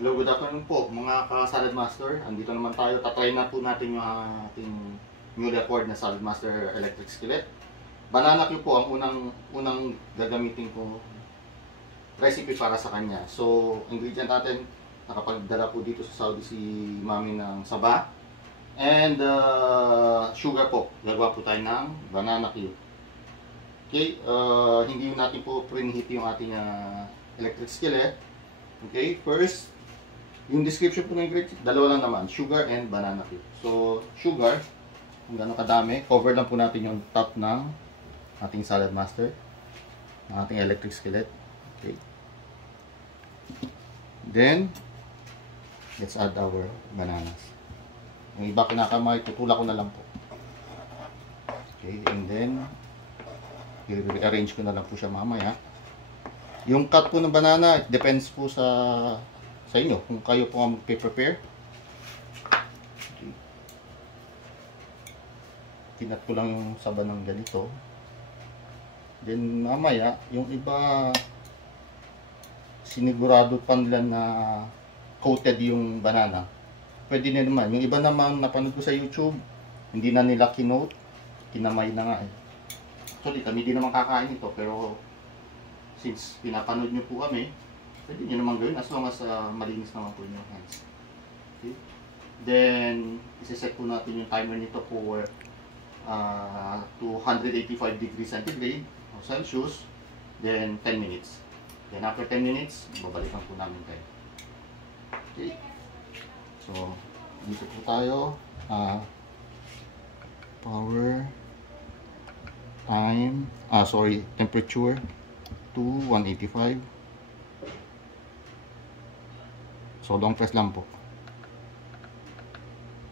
Hello, good afternoon po mga ka-Salad Master. Andito naman tayo. Tatry na po natin yung ating newly acquired na Salad Master electric skillet. Banana cube po ang unang gagamitin ko recipe para sa kanya. So, ingredient natin, nakapagdala po dito sa Saudi si Mami ng saba. And sugar po. Gagawa po tayo ng banana cube. Okay, hindi natin po preheat yung ating electric skillet. Okay, first, yung description po ng ingredients, dalawa lang naman, sugar and banana cube. So, sugar, kung gano'ng kadami, cover lang po natin yung top ng ating Salad Master, ng ating electric skillet. Okay. Then, let's add our bananas. Yung iba kinakamay, tutulak ko na lang po. Okay, and then, i-rearrange ko na lang po siya mamaya. Yung cut po ng banana, it depends po sa inyo, kung kayo po ang mag-prepare. Okay. Kinat ko lang yung saba ng ganito. Then mamaya, yung iba sinigurado pa nila na coated yung banana. Pwede na naman. Yung iba naman napanood ko sa YouTube, hindi na nila kinote, kinamay na nga eh. Actually, kami din naman kakain ito, pero since pinapanood nyo po kami, pwede nyo naman gawin as long as malinis naman po yung hands. Okay. Then, isa-set po natin yung timer nito for 285 degrees centigrade o Celsius. Then, 10 minutes. Then, after 10 minutes, babalikan po namin kayo. Okay. So, dito po tayo. Power, time, temperature to 185. So, long press lang po.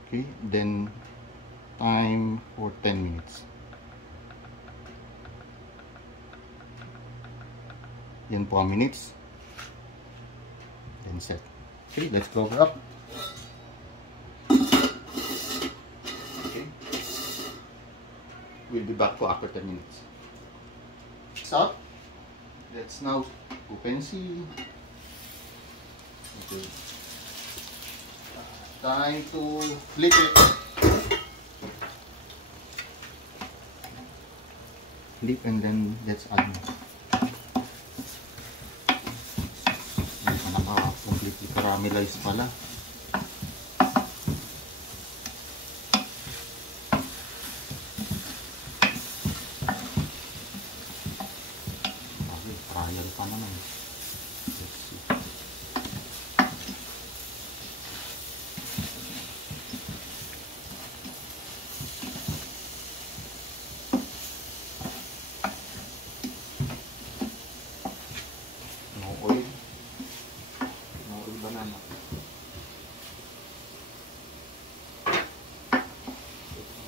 Okay, then time for 10 minutes. Yan po ang minutes. Then set. Okay, let's go up. Okay. We'll be back po after 10 minutes. So, let's now open see. Okay. Time to flip it. Flip and then let's add. Naka-completely caramelized pala. Okay, trial pa naman. Let's see. Banana.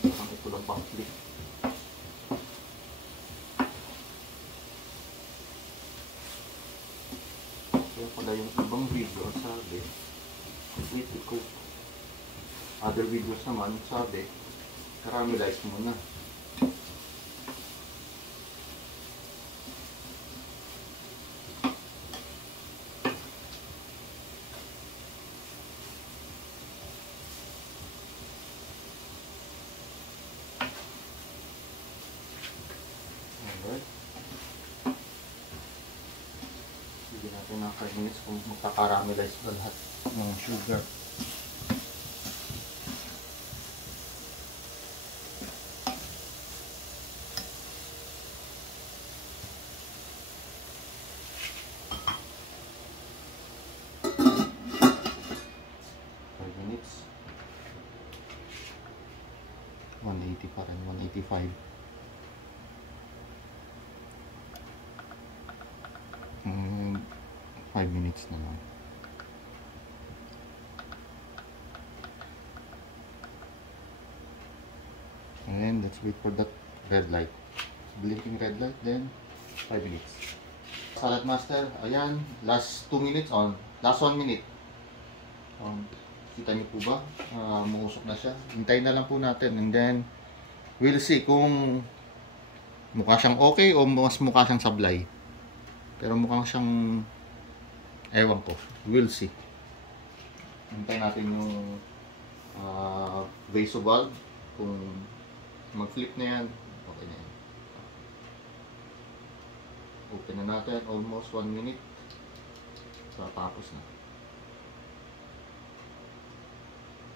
Ito lang pang flip. Kaya pala yung ibang video sabi completely cooked. Other videos naman sabi caramelize muna. Bigyan natin ng 5 minutes kung magkakaramelize ba lahat ng sugar. Minutes. 180 pa rin, 185. 5 minutes naman. And let's wait for that red light. Blinking red light, then 5 minutes. Salad Master, ayan, last 2 minutes on. Last 1 minute. Kita niyo po ba? Muusok na siya. Hintayin na lang po natin. And then, we'll see kung mukha siyang okay o mas mukha siyang sablay. Pero mukhang siyang, ewan ko, we'll see. Hintayin natin yung vaso valve. Kung mag-flip na yan, okay na yan. Open na natin, almost 1 minute. So, tapos na.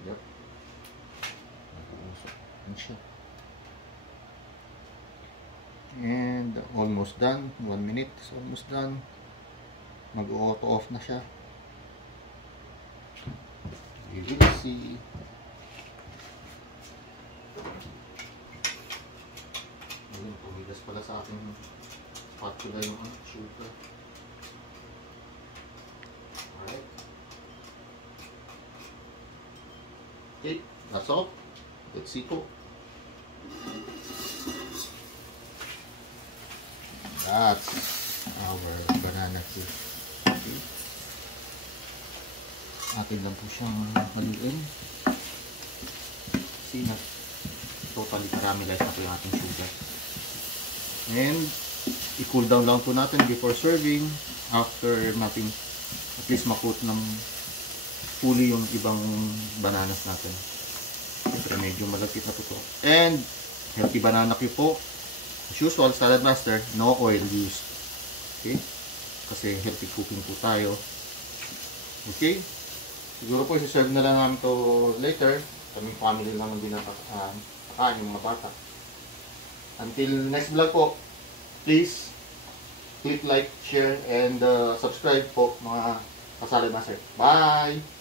Yep. Nag-uusok. Yan siya. And almost done. 1 minute is almost done. Mag-auto off na siya. You will see. Ayun, pumigas pala sa ating spatula yung sugar. Alright. Okay, that's all. Let's see po. That's our banana cake. Okay. Atin lang po siyang haluin. Kasi na totally caramelized na po yung ating sugar. And i-cool down lang po natin before serving. After natin at least makot ng fully yung ibang bananas natin. Siyempre medyo malagkit na po ito. And healthy banana cue po. As usual, Salad Master, no oil used. Okay? Kasi healthy cooking po tayo. Okay? Siguro po isi-serve na lang namin to later. Kaming family naman din nakakaan yung mga bata. Until next vlog po, please click like, share, and subscribe po mga Salad Master. Bye!